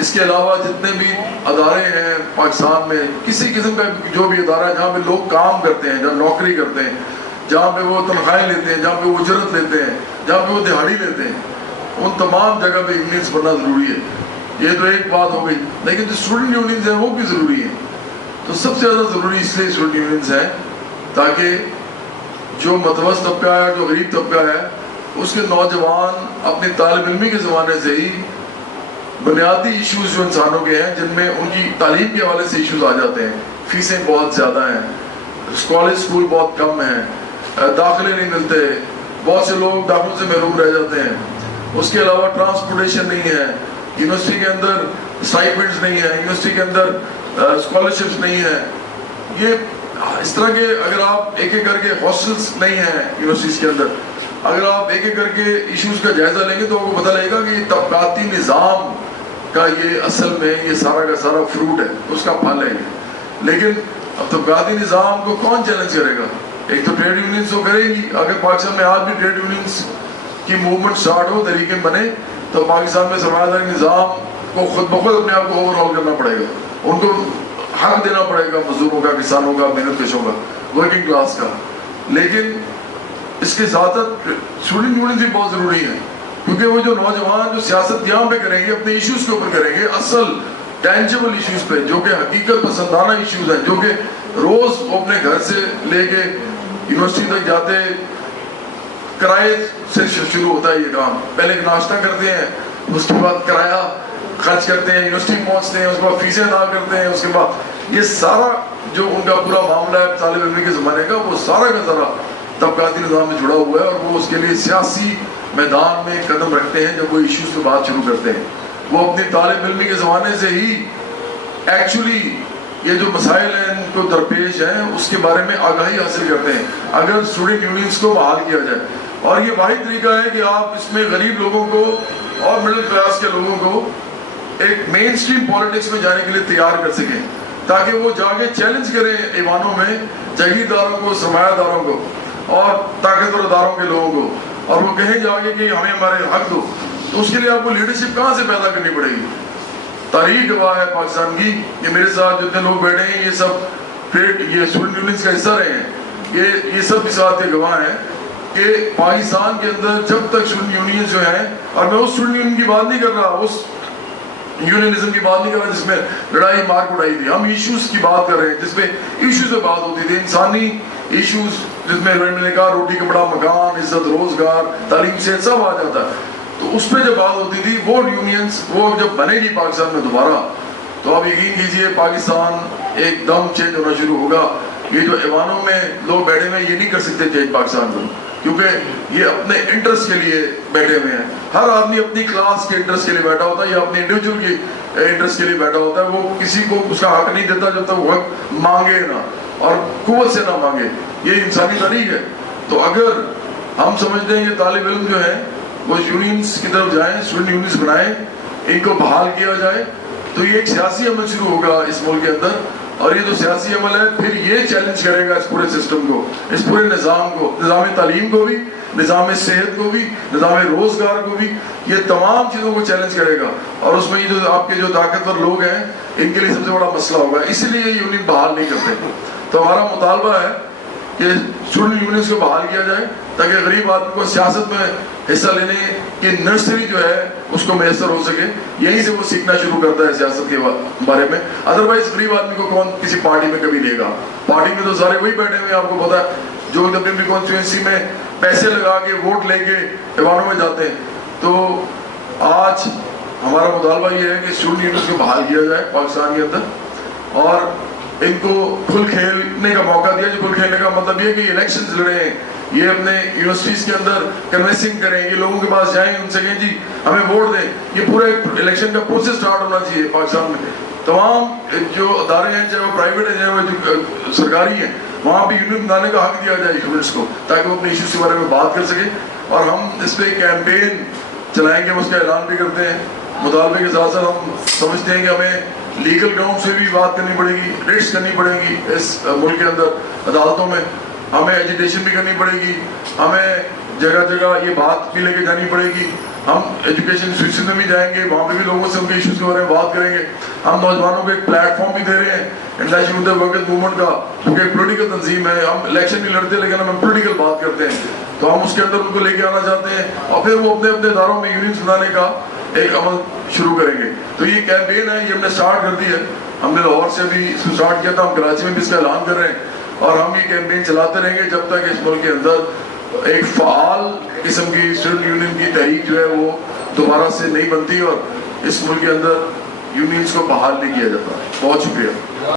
اس کے علاوہ جتنے بھی ادارے ہیں پاکستان میں، کسی قسم کا جو بھی ادارہ ہے جہاں پہ لوگ کام کرتے ہیں، جہاں نوکری کرتے ہیں، جہاں پہ وہ تنخواہیں لیتے ہیں، جہاں پہ وہ اجرت لیتے ہیں، جہاں پہ وہ دہاڑی لیتے ہیں، ان تمام جگہ پہ یونینز بننا ضروری ہے. یہ تو ایک بات ہو گئی. لیکن جو اسٹوڈنٹ یونینز ہیں وہ بھی ضروری ہیں. تو سب سے زیادہ ضروری اس لیے اسٹوڈنٹ یونینز ہیں تاکہ جو متوسط طبقہ ہے، جو غریب طبقہ ہے، اس کے نوجوان اپنی طالب علمی کے زمانے سے ہی بنیادی ایشوز جو انسانوں کے ہیں، جن میں ان کی تعلیم کے حوالے سے ایشوز آ جاتے ہیں. فیسیں بہت زیادہ ہیں، کالج اسکول بہت کم ہیں، داخلے نہیں ملتے، بہت سے لوگ داخلوں سے محروم رہ جاتے ہیں. اس کے علاوہ ٹرانسپورٹیشن نہیں ہے، یونیورسٹی کے اندر اسٹائپنڈز نہیں ہیں، یونیورسٹی کے اندر اسکالرشپس نہیں ہیں. یہ اس طرح کے اگر آپ ایک ایک کر کے ہاسٹلس نہیں ہیں یونیورسٹیز کے اندر، اگر آپ ایک ایک کر کے ایشوز کا جائزہ لیں گے تو آپ کو پتہ لگے گا کہ یہ طبقاتی نظام کا یہ اصل میں یہ سارا کا سارا فروٹ ہے، اس کا پھل ہے یہ. لیکن اب طبقاتی نظام کو کون چیلنج کرے گا؟ ایک تو ٹریڈ یونینز تو کرے گی. اگر پاکستان میں آج بھی ٹریڈ یونینز کی موومنٹ سٹارٹ ہو، طریقے بنے، تو پاکستان میں سرمایہ داری نظام کو خود بخود اپنے آپ کو اوور ہال کرنا پڑے گا. ان کو حق دینا پڑے گا مزدوروں کا، کسانوں کا، محنت کشوں کا، ورکنگ کلاس کا. لیکن اس کے ساتھ اسٹوڈنٹ یونینز بھی بہت ضروری ہیں، کیونکہ وہ جو نوجوان جو سیاست یہاں پہ کریں گے، اپنے ایشوز کے اوپر کریں گے، اصل ٹینجیبل ایشوز پہ، جو کہ حقیقت پسندانہ ایشوز ہیں، جو کہ روز وہ اپنے گھر سے لے کے یونیورسٹی تک جاتے کرائے سے شروع ہوتا ہے یہ کام. پہلے ناشتہ کرتے ہیں، اس کے بعد کرایہ خرچ کرتے ہیں، یونیورسٹی پہنچتے ہیں، اس کے بعد فیسیں ادا کرتے ہیں، اس کے بعد یہ سارا جو ان کا پورا معاملہ ہے طالب علم کے زمانے کا، وہ سارا کا سارا طبقاتی نظام میں جڑا ہوا ہے. اور وہ اس کے لیے سیاسی میدان میں قدم رکھتے ہیں جب وہ ایشوز کی بات شروع کرتے ہیں. وہ اپنی طالب علمی کے زمانے سے ہی ایکچولی یہ جو مسائل ہیں ان کو درپیش ہیں اس کے بارے میں آگاہی حاصل کرتے ہیں. اگر اسٹوڈنٹ یونینز کو بحال کیا جائے، اور یہ واحد طریقہ ہے کہ آپ اس میں غریب لوگوں کو اور مڈل کلاس کے لوگوں کو ایک مین سٹریم پالیٹکس میں جانے کے لیے تیار کر سکیں، تاکہ وہ جا کے چیلنج کریں ایوانوں میں جاگیرداروں کو، سرمایہ داروں کو اور طاقتور اداروں کے لوگوں کو، اور وہ کہیں جا کے کہ ہمیں ہمارے حق دو. تو اس کے لیے آپ کو لیڈرشپ کہاں سے پیدا کرنی پڑے گی؟ تاریخ گواہ ہے پاکستان کی. یہ میرے ساتھ جتنے لوگ بیٹھے ہیں یہ سب یہ اسٹوڈنٹ یونینز کا حصہ رہے ہیں. یہ سب اس بات کے گواہ ہیں کہ پاکستان کے اندر جب تک اسٹوڈنٹ یونینز جو ہیں، اور میں اس اسٹوڈنٹ یونین کی بات نہیں کر رہا، اس یونینزم کی بات نہیں کر رہا جس میں لڑائی مار کٹائی تھی. ہم ایشوز کی بات کر رہے ہیں جس میں ایشوز پہ بات ہوتی تھی، انسانی ایشوز جس میں میں نے کہا روٹی کپڑا مکان، عزت، روزگار، تعلیم، صحت سب آ جاتا ہے. تو اس پہ جب بات ہوتی تھی وہ یونینز، وہ جب بنے گی پاکستان میں دوبارہ، تو آپ یقین کیجئے پاکستان ایک دم چینج ہونا شروع ہوگا. یہ جو ایوانوں میں لوگ بیٹھے ہوئے یہ نہیں کر سکتے چینج پاکستان کو، کیونکہ یہ اپنے انٹرسٹ کے لیے بیٹھے ہوئے ہیں. ہر آدمی اپنی کلاس کے انٹرسٹ کے لیے بیٹھا ہوتا ہے یا اپنے انڈیویجول کی انٹرسٹ کے لیے بیٹھا ہوتا ہے. وہ کسی کو اس کا حق نہیں دیتا جب تک وہ حق مانگے نہ اور قوت سے نہ مانگے. یہ انسانی تاریخ ہے. تو اگر ہم سمجھتے ہیں کہ طالب علم جو ہے وہ یونینز کی طرف جائیں، اسٹوڈنٹ یونینز بنائیں، ان کو بحال کیا جائے، تو یہ ایک سیاسی عمل شروع ہوگا اس ملک کے اندر. اور یہ جو سیاسی عمل ہے پھر یہ چیلنج کرے گا اس پورے سسٹم کو، اس پورے نظام کو، نظام تعلیم کو بھی، نظام صحت کو بھی، نظام روزگار کو بھی. یہ تمام چیزوں کو چیلنج کرے گا. اور اس میں یہ جو آپ کے جو طاقتور لوگ ہیں ان کے لیے سب سے بڑا مسئلہ ہوگا. اسی لیے یہ یونین بحال نہیں کرتے. تو ہمارا مطالبہ ہے کہ اسٹوڈنٹ یونینز کو بحال کیا جائے تاکہ غریب آدمی کو سیاست میں حصہ لینے کی نرسری جو ہے اس کو میسر ہو سکے. یہیں سے وہ سیکھنا شروع کرتا ہے سیاست کے بارے میں. ادروائز غریب آدمی کو کون کسی پارٹی میں کبھی لے گا؟ پارٹی میں تو سارے وہی بیٹھے ہوئے ہیں، آپ کو پتا ہے، جو اپنی کانسٹیٹوئنسی میں پیسے لگا کے ووٹ لے کے ایوانوں میں جاتے ہیں. تو آج ہمارا مطالبہ یہ ہے کہ اسٹوڈنٹ یونینز کو بحال کیا جائے پاکستان کے اندر، اور ان کو کھل کھیلنے کا موقع دیا. جو کھل کھیلنے کا مطلب یہ ہے کہ الیکشنز لڑیں، یہ اپنے یونیورسٹیز کے اندر کنوینسنگ کریں، یہ لوگوں کے پاس جائیں، ان سے کہیں جی ہمیں ووٹ دیں. یہ پورا ایک الیکشن کا پروسیس سٹارٹ ہونا چاہیے پاکستان میں. تمام جو ادارے ہیں، چاہے وہ پرائیویٹ ہیں چاہے وہ سرکاری ہیں، وہاں پہ یونین بنانے کا حق دیا جائے اسٹوڈنٹس کو، تاکہ وہ اپنے ایشوز کے بارے میں بات کر سکیں. اور ہم اس پہ کیمپین چلائیں گے، ہم اس کا اعلان بھی کرتے ہیں. مطالبے کے ساتھ ساتھ ہم سمجھتے ہیں کہ ہمیں لیگل گراؤنڈ سے بھی بات کرنی پڑے گی، ریٹس کرنی پڑے گی اس ملک کے اندر عدالتوں میں. ہمیں ایجیٹیشن بھی کرنی پڑے گی، ہمیں جگہ جگہ یہ بات بھی لے کے جانی پڑے گی ہم ایجوکیشن انسٹیٹیوشن میں بھی جائیں گے, وہاں پہ بھی لوگوں سے ان کے ایشوز کے بارے میں بات کریں گے. ہم نوجوانوں کو ایک پلیٹ فارم بھی دے رہے ہیں انٹرنیشنل یوتھ ورکرز موومنٹ کا, کیونکہ ایک پولیٹیکل تنظیم ہے. ہم الیکشن نہیں لڑتے لیکن ہم پولیٹیکل بات کرتے ہیں, تو ہم اس کے اندر ان کو لے کے آنا چاہتے ہیں اور پھر وہ اپنے اپنے اداروں میں یونینز بنانے کا ایک عمل شروع کریں گے. تو یہ کیمپین ہے, یہ ہم نے اسٹارٹ کر دی ہے. ہم نے لاہور سے بھی اس کو اسٹارٹ کیا تھا, ہم کراچی میں بھی اس کا اعلان کر رہے ہیں, اور ہم یہ کیمپین چلاتے رہیں گے جب تک اس ملک کے اندر ایک فعال قسم کی اسٹوڈنٹ یونین کی تحریک جو ہے وہ دوبارہ سے نہیں بنتی اور اس ملک کے اندر یونینز کو بحال نہیں کیا جاتا. بہت شکریہ.